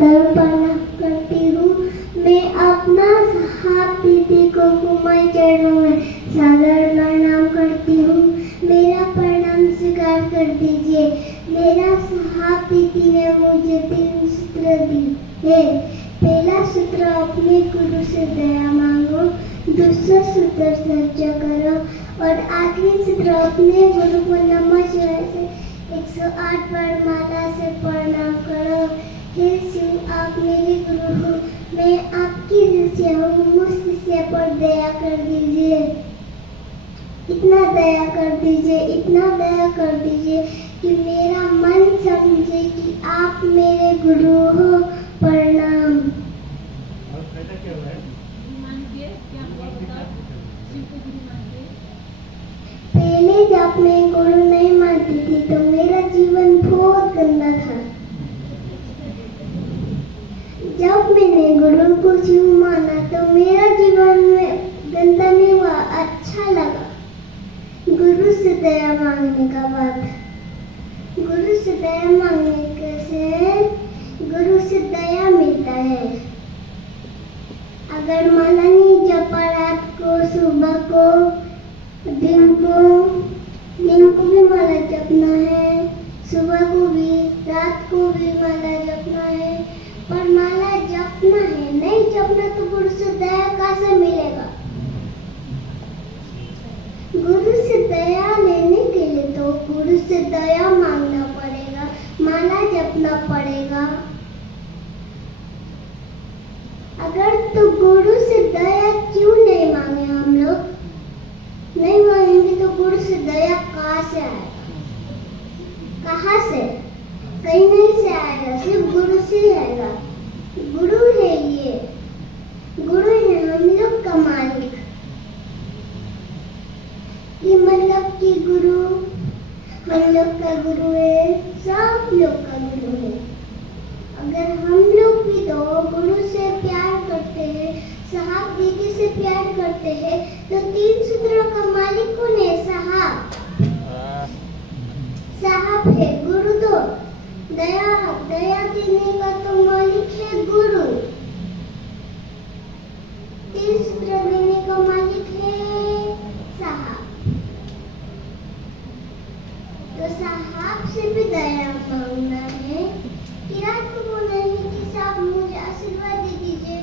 सादर प्रणाम करती हूँ। मैं अपना हाथ दीदी को कुमाई चरणों में सादर प्रणाम करती हूँ। मेरा प्रणाम स्वीकार कर दीजिए। मेरा हाथ दीदी ने मुझे 3 सूत्र दिए। पहला सूत्र, अपने गुरु से दया मांगो। दूसरा सूत्र, सच्चा करो। और आखिरी सूत्र, अपने गुरु को नमः शिवाय से 108 बार माला से प्रणाम करो। हे शिव, आप मेरे गुरु हो, मैं आपकी शिष्य हूँ, मुझ शिष्य पर दया कर दीजिए। इतना दया कर दीजिए, इतना दया कर दीजिए कि मेरा मन समझे कि आप मेरे गुरु हो। प्रणाम। और फायदा क्या हुआ है? पहले जब मैं गुरु नहीं मानती थी तो मेरा जीवन बहुत गंदा था। जब मैंने गुरु को शिव माना तो मेरा जीवन में गंदा नहीं हुआ, अच्छा लगा। गुरु से दया मांगने का बात, गुरु से दया मांगने से गुरु से दया मिलता है। अगर माला नहीं जपा रात को, सुबह को, दिन को भी माला जपना है, सुबह को भी, रात को भी माला जपना है। पर माला जपना है, नहीं जपना तो गुरु से दया कहाँ से मिलेगा? गुरु से दया लेने के लिए तो गुरु से दया मांगना पड़ेगा, माला जपना पड़ेगा। अगर तो गुरु से दया क्यों नहीं मांगे हम लोग? नहीं मांगेंगे तो गुरु से दया कहाँ से आएगा? कहाँ से? कहीं नहीं से आएगा, सिर्फ गुरु से ही आएगा। गुरु है ये, गुरु है हम लोग का मालिक। ये मतलब कि गुरु हम लोग का गुरु है, सब लोग का गुरु है। अगर हम लोग भी तो गुरु से प्यार करते हैं, साहब दीदी से प्यार करते हैं, तो 3 सूत्रों का मालिक कौन है? साहब। साहब है, गुरु तो दया देने का तो मालिक है गुरु। 3 सूत्र देने का मालिक है साहब। तो साहब से भी दया मांगना है। कि रात को बोलना है कि साहब मुझे आशीर्वाद दे दीजिए,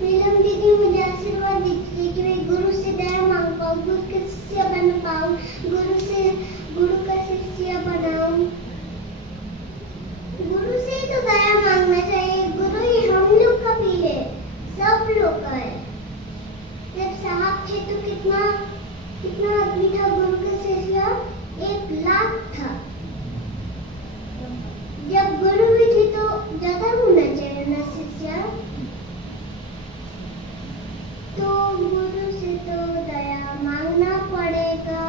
नीलम दीदी मुझे आशीर्वाद दीजिए कि मैं गुरु से दया मांग पाऊँ, गुरु का शिष्य बन पाऊँ, गुरु का शिष्य बनाऊँ। गुरु से ही तो दया मांगना चाहिए। गुरु ही हम लोग का भी है, सब लोग का है। जब साहब थे तो कितना आदमी था गुरु का शिष्य? 1 लाख था। जब गुरु भी थे तो ज्यादा होना चाहिए ना शिष्य? तो गुरु से तो दया मांगना पड़ेगा।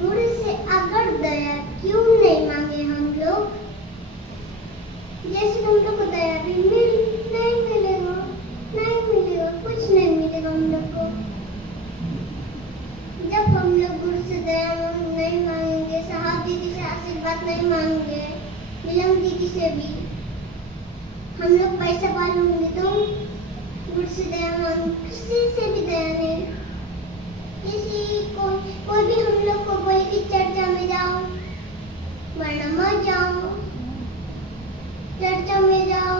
गुरु से अगर दया क्यों नहीं मांगे हम लोग? जैसे हम लोग को दया भी नहीं मिलेगा, कुछ नहीं मिलेगा हम लोग को। जब हम लोग गुरु से दया नहीं मांगेंगे, साहब दीदी से आशीर्वाद नहीं मांगेंगे, नीलम दीदी से भी, हम लोग पैसा वाले होंगे तो गुरु से दया मांग, किसी से भी दया नहीं। कोई भी हम लोग को बोले कि चर्चा में जाओ, वरना मत जाओ। चर्चा में जाओ,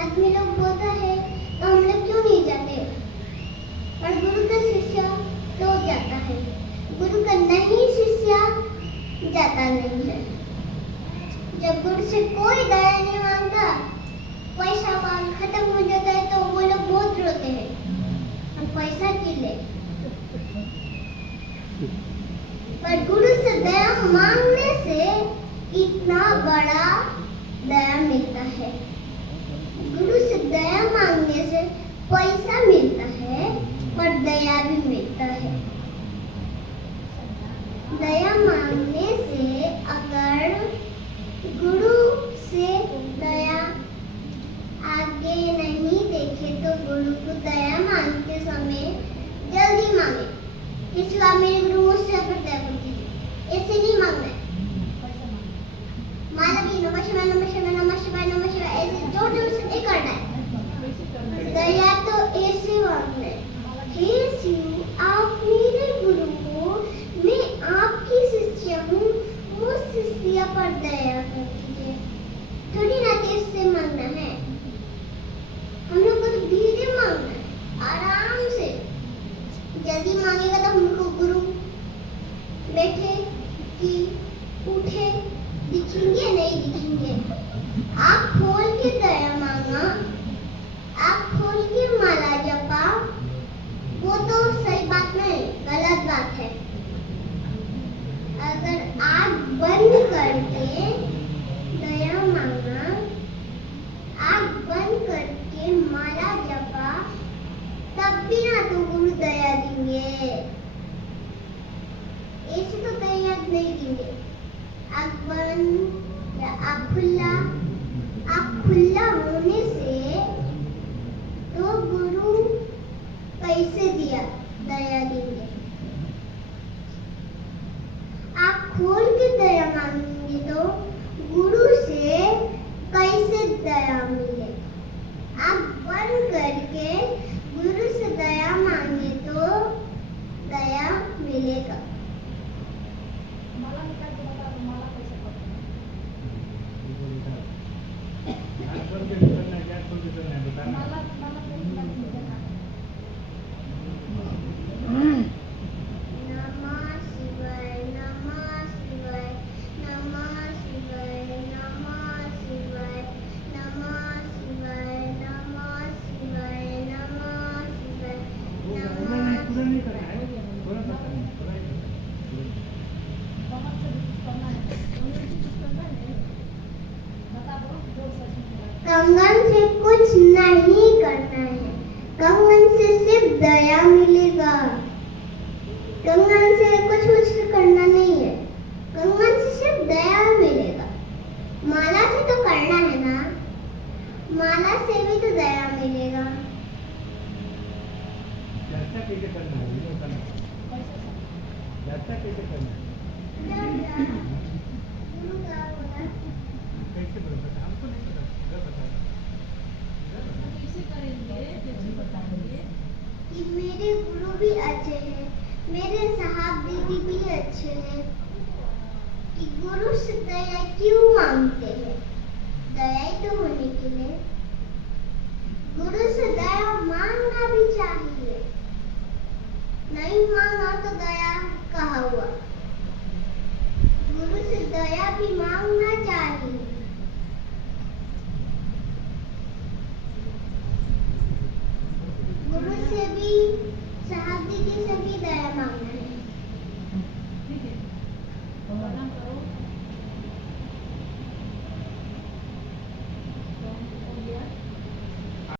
आदमी लोग बोलता है तो हम लोग क्यों नहीं जाते? और गुरु का शिष्य तो जाता है, गुरु का नहीं शिष्य जाता नहीं है। जब गुरु से कोई दया नहीं मांगता, पैसा वाल खत्म हो जाता है तो वो लोग बहुत रोते हैं, और पैसा के लिए। पर गुरु से दया मांगने से इतना बड़ा दया मिलता है। गुरु से दया मांगने से पैसा मिलता है और दया भी मिलता है। दया मांगने से अगर गुरु से दया आगे नहीं देखे तो गुरु को दया मांगते समय जल्दी मांगे। किसी बार मेरे गुरु मुझसे पर दया कर दीजिए, ऐसे नहीं मांगना है। माला भी नमः शिवाय नमः शिवाय नमः शिवाय नमः शिवाय करना है, दया तो ऐसे मांगना है। हे शिव, आप मेरे गुरु हो, मैं आपकी शिष्य हूँ, मुझ शिष्य पर दया कर दीजिए। थोड़ी ना तेज से मांगना है, हम लोग को तो धीरे मांगना है, आराम से। जल्दी मांगेगा तो हमको गुरु बैठे कि उठे दिखेंगे नहीं दिखेंगे। आप खोल के दया मांगा, आप खोल के माला जपा, वो तो सही बात नहीं, गलत बात है। अगर आँख बंद करके दया मांगा, आँख बंद करके माला जपा, तब भी ना तो गुरु दया देंगे। ऐसे तो दया नहीं देंगे। आँख बंद या आँख खुला होने से तो गुरु कैसे दया देंगे। आँख खोल के दया मांगेंगे तो गुरु से कैसे दया मिले। आँख बंद करके गुरु से दया मांगे तो दया मिलेगा। आँख बंद करके करना है, क्या खोल के करना है बताना। नमः शिवाय, नमः शिवाय, नमः शिवाय, नमः शिवाय, नमः शिवाय, नमः शिवाय, नमः शिवाय, पूरा नहीं करना है, थोड़ा सा करना है, थोड़ा ही करना है। कंगन से कुछ नहीं करना है, कंगन से सिर्फ दया मिलेगा। कंगन से कुछ करना नहीं है, कंगन से सिर्फ दया मिलेगा। माला से तो करना है ना, माला से भी तो दया मिलेगा। चर्चा कैसे करना है, ये बताना। चर्चा कैसे करना है, गुरु क्या बोला? कैसे बता, हमको नहीं पता, इधर बताना। कि मेरे गुरु भी अच्छे हैं, मेरे साहब दीदी भी अच्छे हैं। कि गुरु से दया क्यों मांगते हैं? दया ही तो होने के लिए। गुरु से दया मांगना भी चाहिए, नहीं मांगा तो दया कहाँ हुआ। गुरु से दया भी मांगना चाहिए। गुरु से भी, साहब दीदी से भी दया मांगना।